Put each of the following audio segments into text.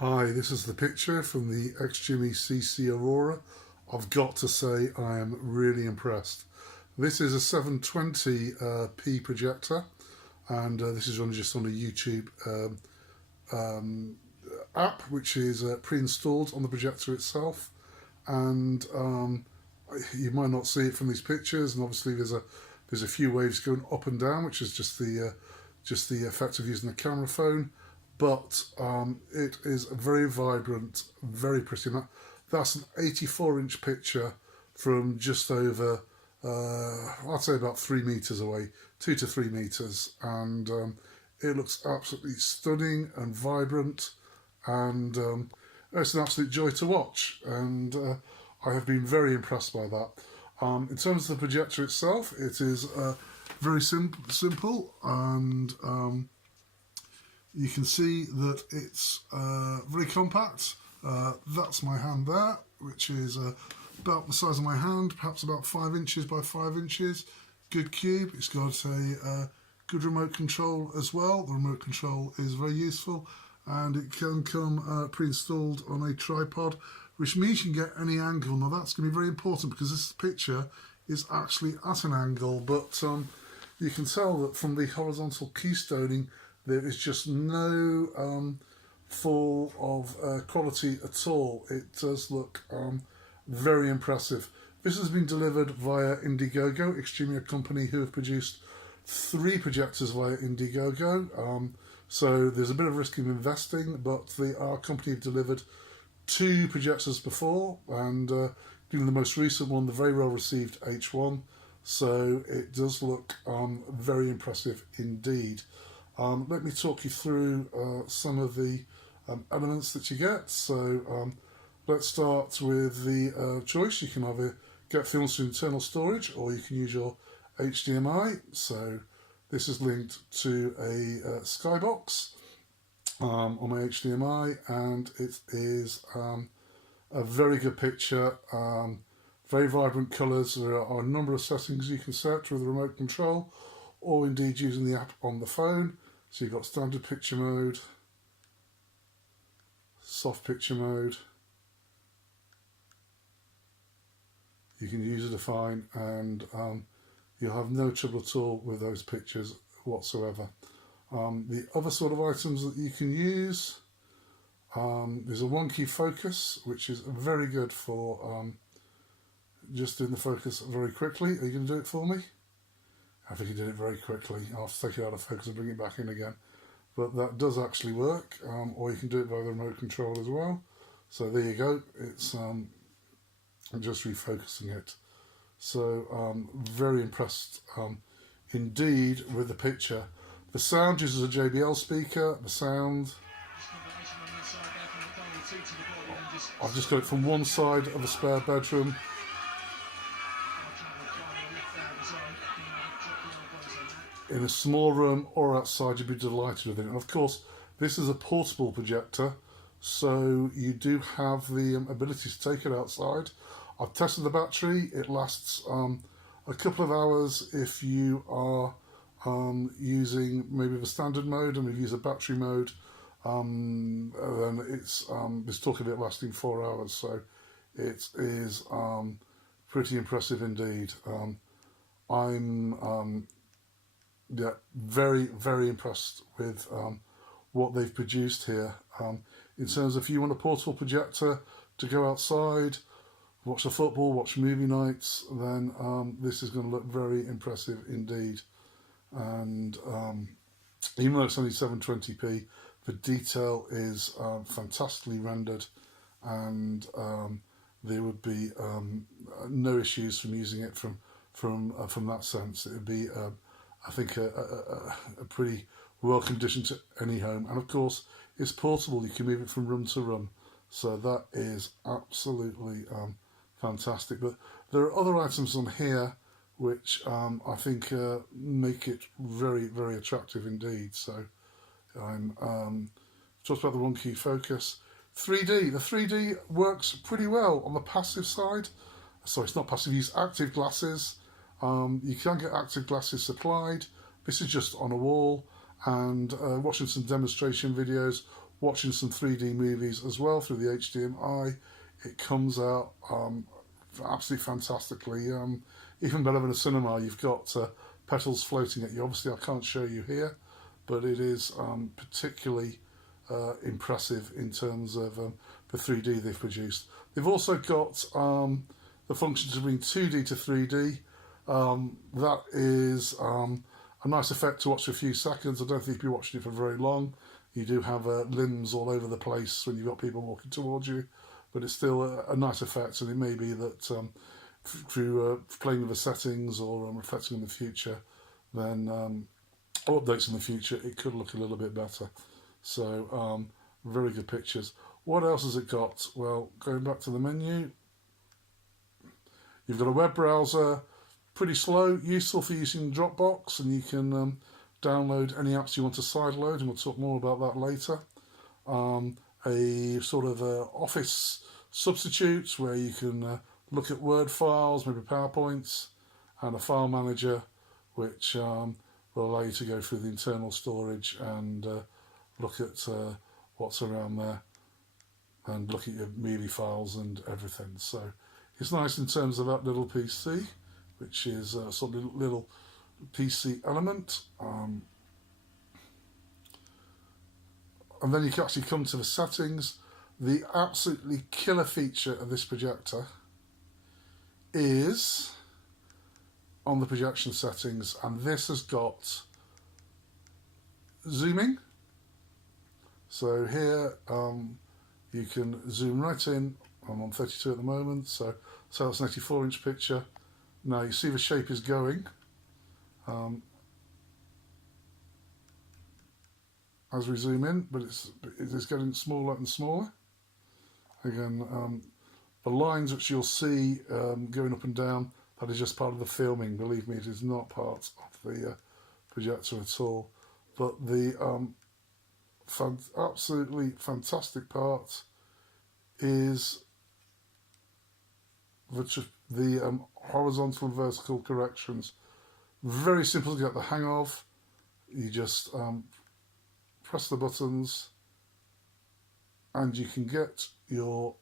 Hi, this is the picture from the Xgimi Cc Aurora. I've got to say I am really impressed. This is a 720p projector, and this is just on a YouTube app, which is pre-installed on the projector itself. And you might not see it from these pictures, and obviously there's a few waves going up and down, which is just the effect of using a camera phone. But it is very vibrant, very pretty. That's an 84-inch picture from just over, I'd say about 3 meters away, 2 to 3 meters, and it looks absolutely stunning and vibrant, and it's an absolute joy to watch, and I have been very impressed by that. In terms of the projector itself, it is very simple, and you can see that it's very compact. That's my hand there, which is about the size of my hand, perhaps about 5 inches by 5 inches. Good cube. It's got a good remote control as well. The remote control is very useful, and it can come pre-installed on a tripod, which means you can get any angle. Now that's going to be very important because this picture is actually at an angle, but you can tell that from the horizontal keystoning there is just no fall of quality at all. It does look very impressive. This has been delivered via Indiegogo, Xgimi, a company who have produced 3 projectors via Indiegogo. So there's a bit of risk in investing, but our company have delivered 2 projectors before, and doing the most recent one, the very well received H1. So it does look very impressive indeed. Let me talk you through some of the elements that you get. So let's start with the choice. You can either get films to internal storage, or you can use your HDMI. So this is linked to a Skybox on my HDMI, and it is a very good picture. Very vibrant colours. There are a number of settings you can set with the remote control, or indeed using the app on the phone. So you've got standard picture mode, soft picture mode. You can user define, and you'll have no trouble at all with those pictures whatsoever. The other sort of items that you can use, there's a one-key focus, which is very good for just doing the focus very quickly. Are you going to do it for me? I think you did it very quickly. I'll have to take it out of focus and bring it back in again. But that does actually work, or you can do it via the remote control as well. So there you go. It's just refocusing it. So very impressed indeed with the picture. The sound uses a JBL speaker. The sound, I've just got it from one side of a spare bedroom. In a small room or outside, you'd be delighted with it. And of course, this is a portable projector, so you do have the ability to take it outside. I've tested the battery. It lasts a couple of hours if you are using maybe the standard mode, and if you use a battery mode, then it's talking about lasting 4 hours. So it is pretty impressive indeed. I'm yeah, very, very impressed with what they've produced here. In terms of if you want a portable projector to go outside, watch the football, watch movie nights, then this is going to look very impressive indeed. And even though it's only 720p, the detail is fantastically rendered, and there would be no issues from using it from that sense. It would be I think a pretty welcome addition to any home. And of course, it's portable. You can move it from room to room. So that is absolutely fantastic. But there are other items on here which I think make it very, very attractive indeed. So I'm talked about the one key focus. 3D. The 3D works pretty well on the passive side. Sorry, it's not passive. Use active glasses. You can get active glasses supplied. This is just on a wall, and watching some demonstration videos watching some 3D movies as well through the HDMI, it comes out absolutely fantastically. Even better than a cinema. You've got petals floating at you. Obviously, I can't show you here, but it is particularly impressive in terms of the 3D they've produced. They've also got the function to bring 2D to 3D. That is a nice effect to watch for a few seconds. I don't think you'll be watching it for very long. You do have limbs all over the place when you've got people walking towards you, but it's still a nice effect, and it may be that through playing with the settings or reflecting in the future, then or updates in the future, it could look a little bit better. So very good pictures. What else has it got? Well, going back to the menu, you've got a web browser, pretty slow, useful for using Dropbox, and you can download any apps you want to sideload, and we'll talk more about that later. A sort of office substitute where you can look at Word files, maybe PowerPoints, and a file manager which will allow you to go through the internal storage and look at what's around there and look at your media files and everything. So it's nice in terms of that little PC, which is a sort of little PC element. And then you can actually come to the settings. The absolutely killer feature of this projector is on the projection settings, and this has got zooming. So here you can zoom right in. I'm on 32 at the moment, so that's an 84-inch picture. Now you see the shape is going. As we zoom in, but it is getting smaller and smaller. Again, the lines which you'll see going up and down, that is just part of the filming. Believe me, it is not part of the projector at all. But the absolutely fantastic part is the horizontal and vertical corrections. Very simple to get the hang of. You just press the buttons and you can get your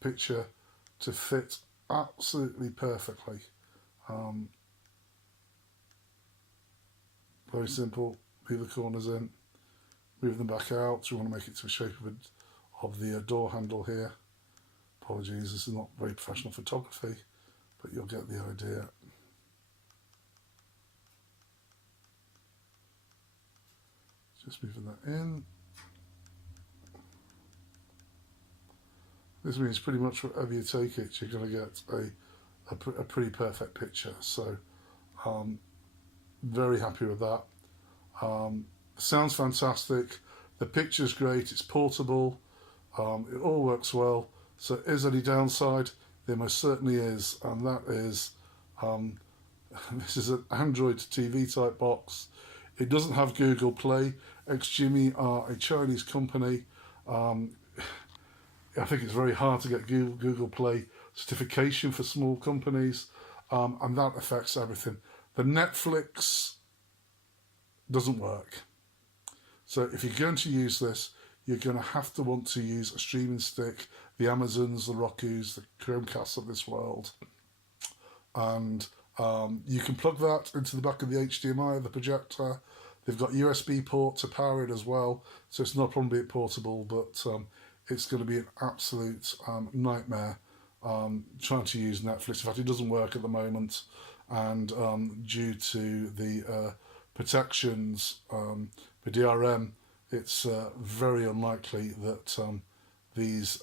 picture to fit absolutely perfectly. Very simple. Move the corners in, move them back out. So you want to make it to the shape of the door handle here. Apologies, this is not very professional photography, but you'll get the idea. Just moving that in. This means pretty much wherever you take it, you're going to get a pretty perfect picture. So very happy with that. Sounds fantastic. The picture's great. It's portable. It all works well. So is any downside? There most certainly is, and that is this is an Android TV type box. It doesn't have Google Play. Xgimi are a Chinese company. I think it's very hard to get Google Play certification for small companies, and that affects everything. The Netflix doesn't work. So if you're going to use this, you're going to have to want to use a streaming stick, the Amazons, the Rokus, the Chromecasts of this world. And you can plug that into the back of the HDMI of the projector. They've got USB port to power it as well, so it's not a problem being portable, but it's going to be an absolute nightmare trying to use Netflix. In fact, it doesn't work at the moment, and due to the protections, the DRM, it's very unlikely that these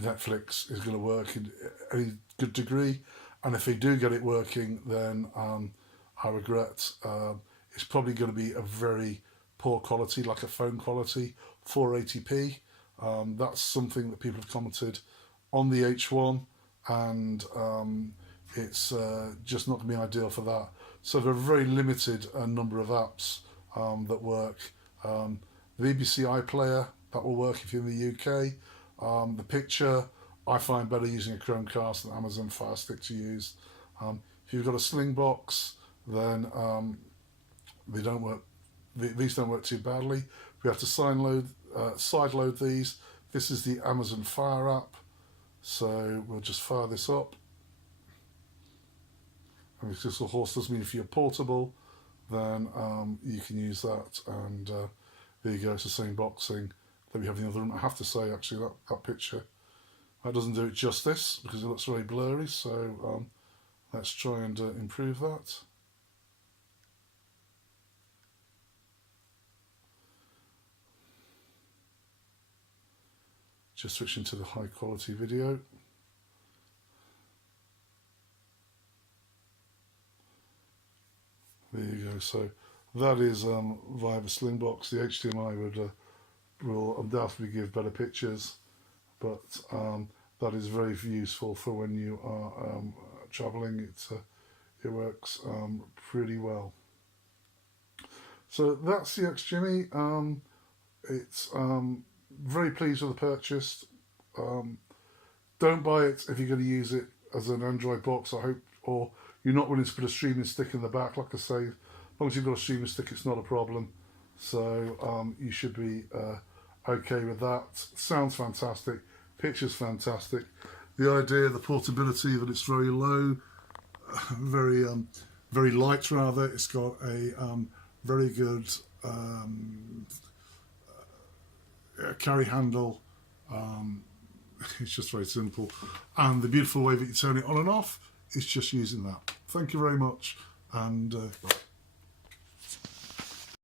Netflix is going to work in any good degree. And if they do get it working, then I regret. It's probably going to be a very poor quality, like a phone quality, 480p. That's something that people have commented on the H1, and it's just not going to be ideal for that. So there are very limited number of apps that work. The BBC iPlayer, that will work if you're in the UK. The picture, I find better using a Chromecast than Amazon Fire Stick to use. If you've got a Sling box, then they don't work. These don't work too badly. We have to side load these. This is the Amazon Fire app, so we'll just fire this up. And if this horse does mean if you're portable, then you can use that. And there you go, it's the same boxing that we have in the other room. I have to say, actually, that picture, that doesn't do it justice because it looks very blurry. So let's try and improve that. Just switching to the high quality video. There you go. So that is via the Slingbox. The HDMI will undoubtedly give better pictures, but that is very useful for when you are traveling. It works pretty well. So that's the Xgimi. It's very pleased with the purchase. Don't buy it if you're going to use it as an Android box, I hope, or you're not willing to put a streaming stick in the back. Like I say, as long as you've got a streaming stick, it's not a problem. So you should be okay with that. Sounds fantastic, pictures fantastic. The idea, the portability, that it's very low, very light rather. It's got a very good carry handle. It's just very simple, and the beautiful way that you turn it on and off is just using that. Thank you very much, and bye.